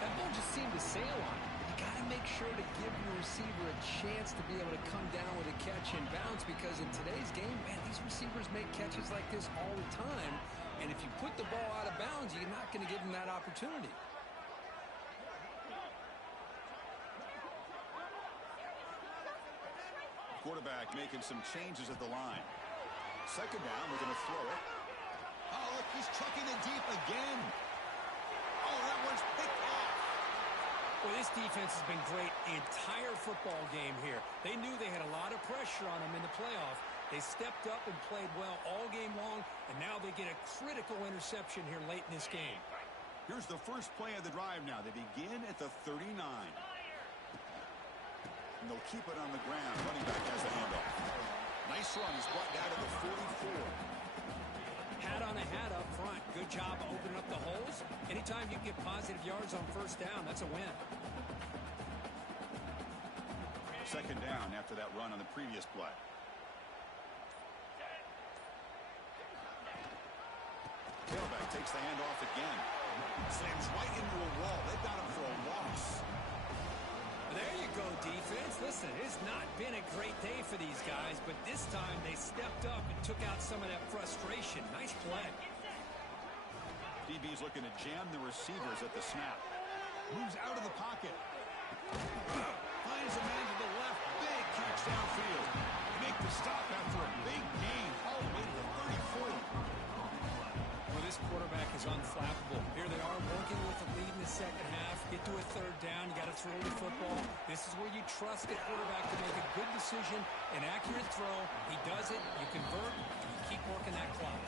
That ball just seemed to sail on him. You got to make sure to give your receiver a chance to be able to come down with a catch and bounce, because in today's game, man, these receivers make catches like this all the time. And if you put the ball out of bounds, you're not going to give them that opportunity. Quarterback making some changes at the line. Second down, we're going to throw it. Oh, look, he's chucking it deep again. Oh, that one's picked off. Well, this defense has been great the entire football game here. They knew they had a lot of pressure on them in the playoff. They stepped up and played well all game long, and now they get a critical interception here late in this game. Here's the first play of the drive now. They begin at the 39. And they'll keep it on the ground. Running back has the handoff. Nice run. He's brought down to the 44. Hat on a hat up front. Good job opening up the holes. Anytime you get positive yards on first down, that's a win. Second down after that run on the previous play. Tailback takes the handoff again. Slams right into a wall. They've got him for a loss. There you go, defense. Listen, it's not been a great day for these guys, but this time they stepped up and took out some of that frustration. Nice play. DB's looking to jam the receivers at the snap. Moves out of the pocket. Finds a man to the left. Big catch downfield. Make the stop after a big gain all the way to the 34. Well, this quarterback is unflappable. Here they are working with the lead in the second half. Get to a third down. You got to throw the football. This is where you trust the quarterback to make a good decision, an accurate throw. He does it. You convert. And you keep working that clock.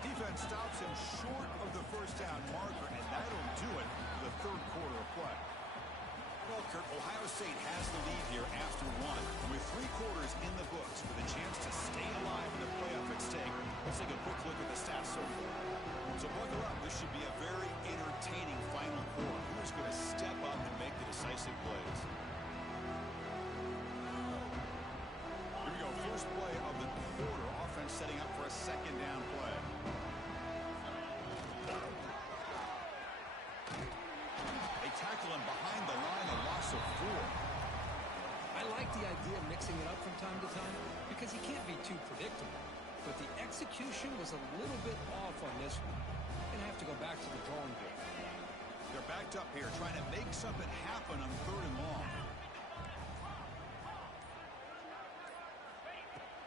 Defense stops him short of the first down marker, and that'll do it for the third quarter of play. Well, Kurt, Ohio State has the lead here after one. And with 3 quarters in the books with a chance to stay alive in the playoff at stake, let's take a quick look at the stats so far. So buckle up. This should be a very entertaining final quarter. Who's going to step up and make the decisive plays? Here we go. First play of the quarter. Offense setting up for a second down play. him behind the line, a loss of 4. I like the idea of mixing it up from time to time because he can't be too predictable. But the execution was a little bit off on this one. Gonna have to go back to the drawing board. They're backed up here, trying to make something happen on 3rd and long.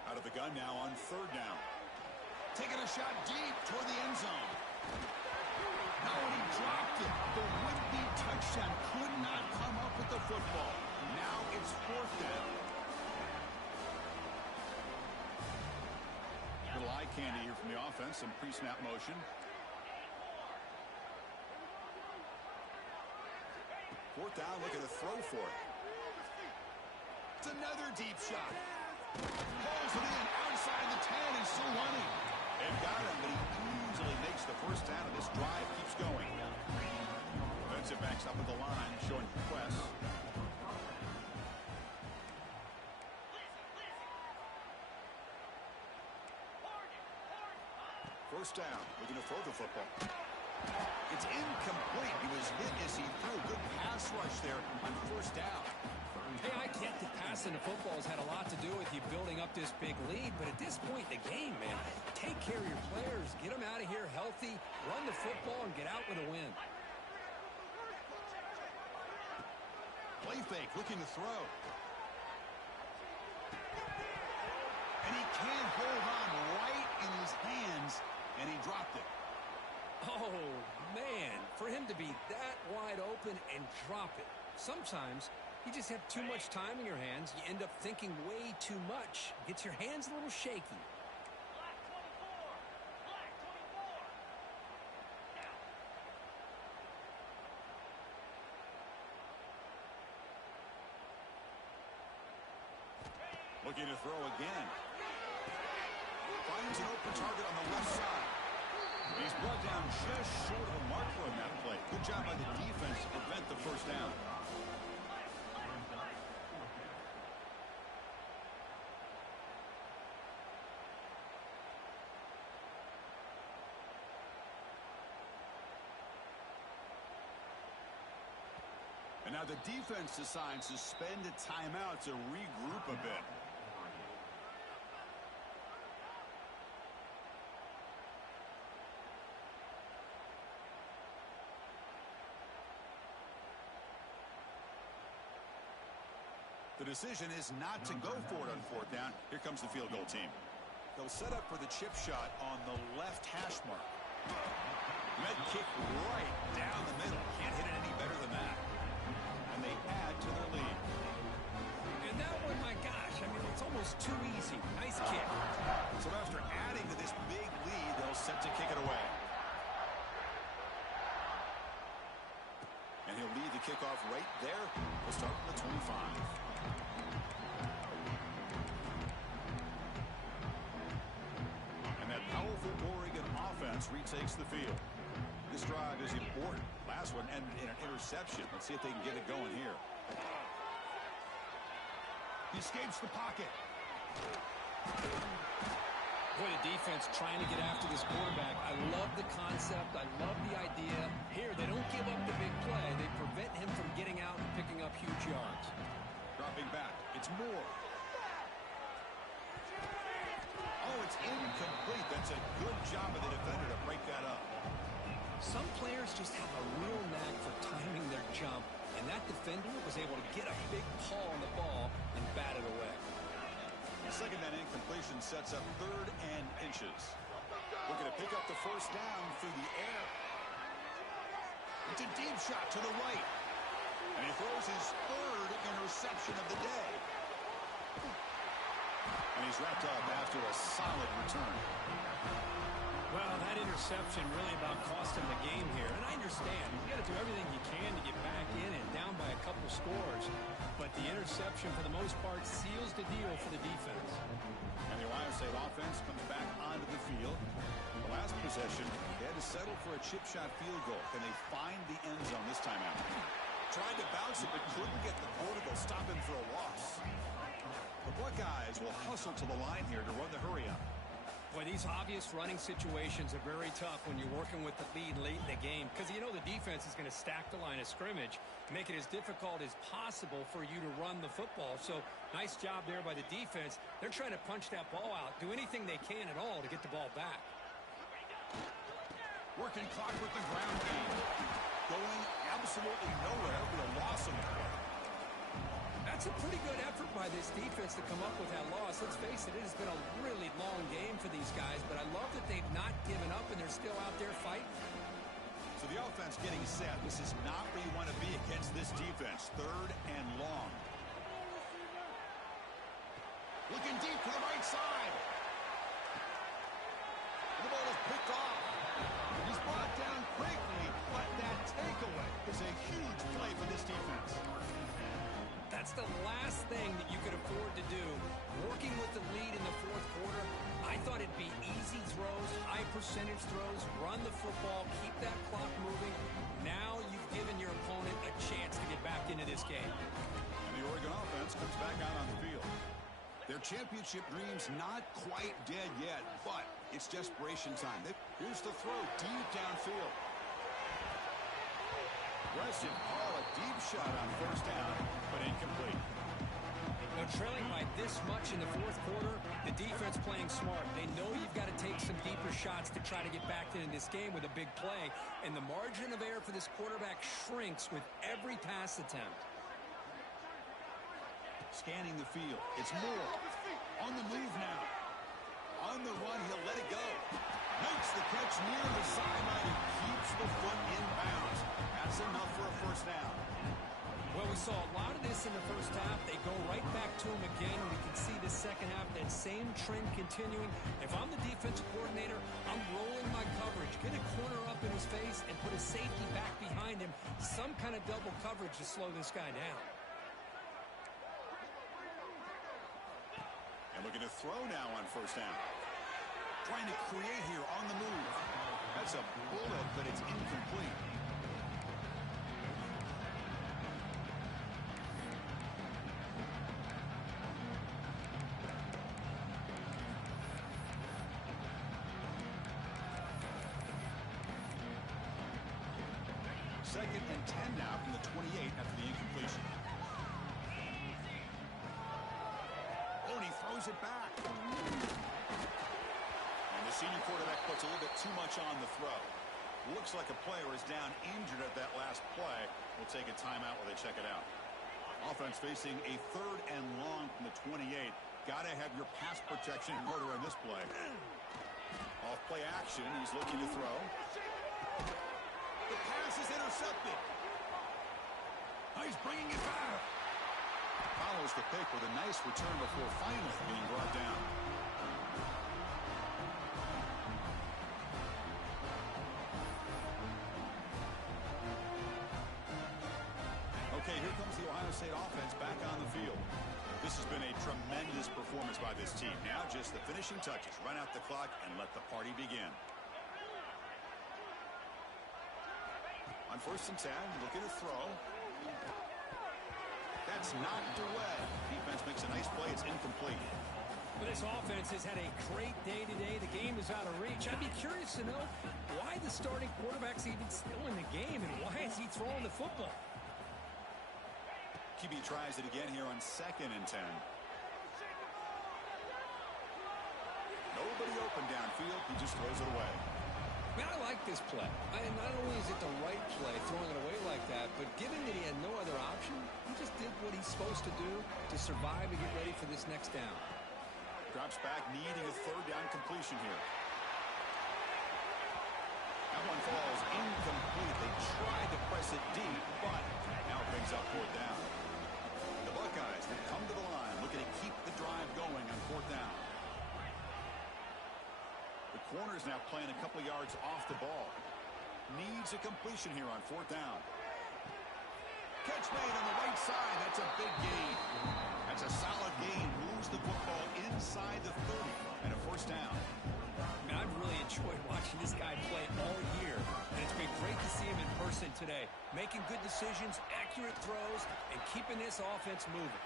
Out of the gun now on 3rd down. Taking a shot deep toward the end zone. No, and he dropped it. The would-be touchdown could not come up with the football. Now it's 4th down. Little eye candy here from the offense. Some pre-snap motion. 4th down, looking to throw for it. It's another deep shot. Pulls it in outside the 10 and still running. They've got him, but he easily makes the 1st down, and this drive keeps going. Defensive backs up at the line, showing press. First down, looking to throw the football. It's incomplete. He was hit as he threw. Good pass rush there on 1st down. Hey, I get that passing the football has had a lot to do with you building up this big lead, but at this point in the game, man, take care of your players, get them out of here healthy, run the football, and get out with a win. Play fake, looking to throw. And he can't hold on right in his hands, and he dropped it. Oh, man, for him to be that wide open and drop it. Sometimes you just have too much time in your hands. You end up thinking way too much. Gets your hands a little shaky. Looking to throw again. Finds an open target on the left side. He's brought down just short of the marker on that play. Good job by the defense to prevent the 1st down. And now the defense decides to spend a timeout to regroup a bit. The decision is not to go for it on 4th down. Here comes the field goal team. They'll set up for the chip shot on the left hash mark. Med kick right down the middle. Can't hit it any better than that. And they add to their lead. And that one, my gosh, I mean, it's almost too easy. Nice kick. So after adding to this big lead, they'll set to kick it away. And he'll lead the kickoff right there. We'll start from the 25. And that powerful Oregon offense retakes the field. This drive is important. Last one ended in an interception. Let's see if they can get it going here. He escapes the pocket. Boy, the defense trying to get after this quarterback. I love the concept. I love the idea. Here, they don't give up the big play. They prevent him from getting out and picking up huge yards. Dropping back. It's Moore. Oh, it's incomplete. That's a good job of the defender to break that up. Some players just have a real knack for timing their jump, and that defender was able to get a big paw on the ball and bat it away. The second down incompletion sets up 3rd and inches. Looking to pick up the 1st down through the air. It's a deep shot to the right. And he throws his 3rd interception of the day. And he's wrapped up after a solid return. Well, that interception really about cost him the game here. And I understand. You got to do everything you can to get back in and down by a couple scores. But the interception, for the most part, seals the deal for the defense. And the Ohio State offense comes back onto the field. The last possession, they had to settle for a chip shot field goal. Can they find the end zone this time out? Tried to bounce it, but couldn't get the ball to go stop him for a loss. The Buckeyes will hustle to the line here to run the hurry up. Boy, these obvious running situations are very tough when you're working with the lead late in the game because you know the defense is going to stack the line of scrimmage, make it as difficult as possible for you to run the football. So nice job there by the defense. They're trying to punch that ball out, do anything they can at all to get the ball back. Working clock with the ground game. Going absolutely nowhere for a loss of the play. That's a pretty good effort by this defense to come up with that loss. Let's face it, it has been a really long game for these guys, but I love that they've not given up and they're still out there fighting. So the offense getting set. This is not where you want to be against this defense. 3rd and long. Looking deep to the right side. The ball is picked off. He's brought down quickly, but that takeaway is a huge play for this defense. That's the last thing that you could afford to do. Working with the lead in the 4th quarter, I thought it'd be easy throws, high percentage throws, run the football, keep that clock moving. Now you've given your opponent a chance to get back into this game. And the Oregon offense comes back out on the field. Their championship dreams not quite dead yet, but it's desperation time. Here's the throw deep downfield. Aggressive call, a deep shot on 1st down, but incomplete. Now, trailing by this much in the 4th quarter, the defense playing smart. They know you've got to take some deeper shots to try to get back into this game with a big play, and the margin of error for this quarterback shrinks with every pass attempt. Scanning the field. It's Moore. On the move now. On the run, he'll let it go. Makes the catch near the sideline and keeps the foot in bounds. That's enough for a 1st down. Well, we saw a lot of this in the 1st half. They go right back to him again. We can see the 2nd half, that same trend continuing. If I'm the defensive coordinator, I'm rolling my coverage. Get a corner up in his face and put a safety back behind him. Some kind of double coverage to slow this guy down. And looking to throw now on 1st down. Trying to create here on the move. That's a bullet, but it's incomplete. Second and 10 now from the 28 after the incompletion. Oh, and he throws it back. And the senior quarterback puts a little bit too much on the throw. Looks like a player is down injured at that last play. We'll take a timeout while they check it out. Offense facing a 3rd and long from the 28. Got to have your pass protection in order on this play. Off play action. He's looking to throw. The pass is intercepted. Oh, he's bringing it back. Follows the pick with a nice return before finally being brought down. Okay, here comes the Ohio State offense back on the field. This has been a tremendous performance by this team. Now just the finishing touches. Run out the clock and let the party begin. On 1st and 10, looking to throw. That's knocked away. Defense makes a nice play. It's incomplete. Well, this offense has had a great day today. The game is out of reach. I'd be curious to know why the starting quarterback's even still in the game and why is he throwing the football? QB tries it again here on 2nd and 10. Nobody open downfield. He just throws it away. Man, I like this play. Not only is it the right play, throwing it away like that, but given that he had no other option, he just did what he's supposed to do to survive and get ready for this next down. Drops back, needing a 3rd down completion here. That one falls incomplete. They tried to press it deep, but now it brings up 4th down. The Buckeyes, they come to the line, looking to keep the drive going on 4th down. The corner's now playing a couple yards off the ball. Needs a completion here on 4th down. Catch made on the right side. That's a big gain. That's a solid gain. Moves the football inside the 30 and a 1st down. Man, I've really enjoyed watching this guy play all year, and it's been great to see him in person today. Making good decisions, accurate throws, and keeping this offense moving.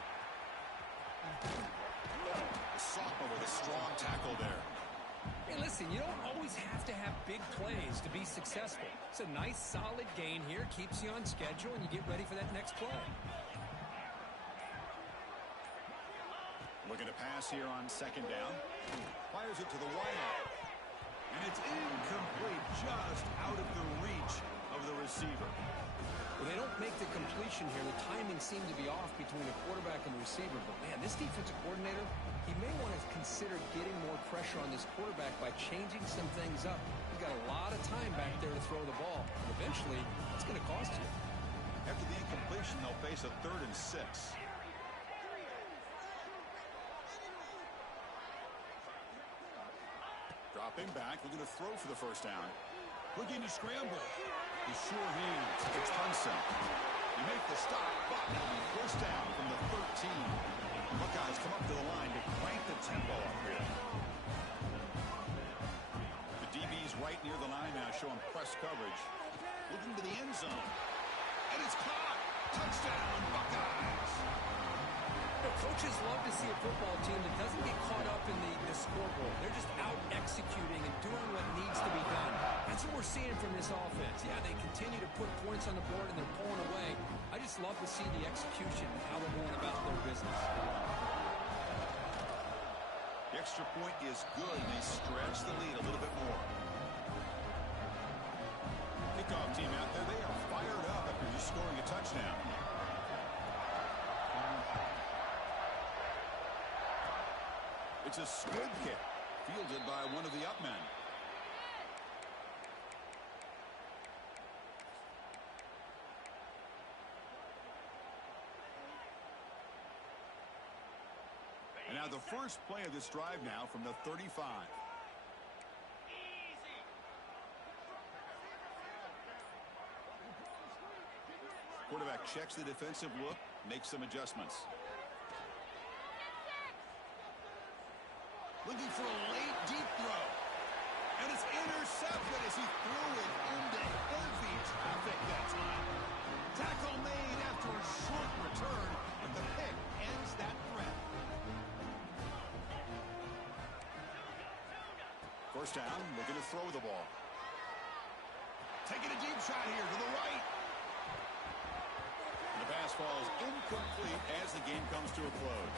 The sophomore with a strong tackle there. listen, you don't always have to have big plays to be successful. It's a nice, solid gain here. Keeps you on schedule, and you get ready for that next play. Looking to pass here on second down. Fires it to the wideout. And it's incomplete, just out of the reach of the receiver. Well, they don't make the completion here. The timing seemed to be off between the quarterback and the receiver. But, man, this defensive coordinator, he may want to consider getting more pressure on this quarterback by changing some things up. You've got a lot of time back there to throw the ball. And eventually, it's going to cost you. After the incompletion, they'll face a 3rd and 6. Dropping back, looking to throw for the first down. Looking to scramble. His sure hands. It's Hudson. He make the stop, but it'll be first down from the 13. Buckeyes come up to the line to crank the tempo up here. The DB's right near the line now, showing press coverage. Looking to the end zone. And it's caught. Touchdown, Buckeyes. Coaches love to see a football team that doesn't get caught up in the scoreboard. They're just out executing and doing what needs to be done. That's what we're seeing from this offense. Yeah, they continue to put points on the board and they're pulling away. I just love to see the execution and how they're going about their business. The extra point is good, and they stretch the lead a little bit more. Kickoff team out there, they are fired up after just scoring a touchdown. It's a squib kick, fielded by one of the up men. And now the first play of this drive now from the 35. Quarterback checks the defensive look, makes some adjustments. Looking for a late deep throw. And it's intercepted as he threw it into heavy traffic that time. Tackle made after a short return, but the pick ends that threat. First down, looking to throw the ball. Taking a deep shot here to the right. And the pass falls incomplete as the game comes to a close.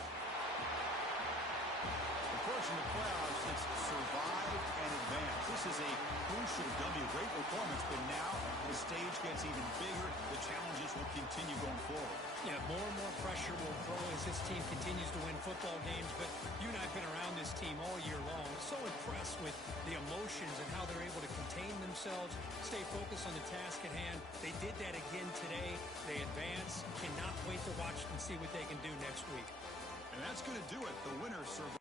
Of course, in the playoffs, it's survive and advance. This is a crucial W. Great performance, but now the stage gets even bigger. The challenges will continue going forward. Yeah, more and more pressure will grow as this team continues to win football games. But you and I have been around this team all year long. So impressed with the emotions and how they're able to contain themselves, stay focused on the task at hand. They did that again today. They advance. Cannot wait to watch and see what they can do next week. And that's going to do it. The winner survives.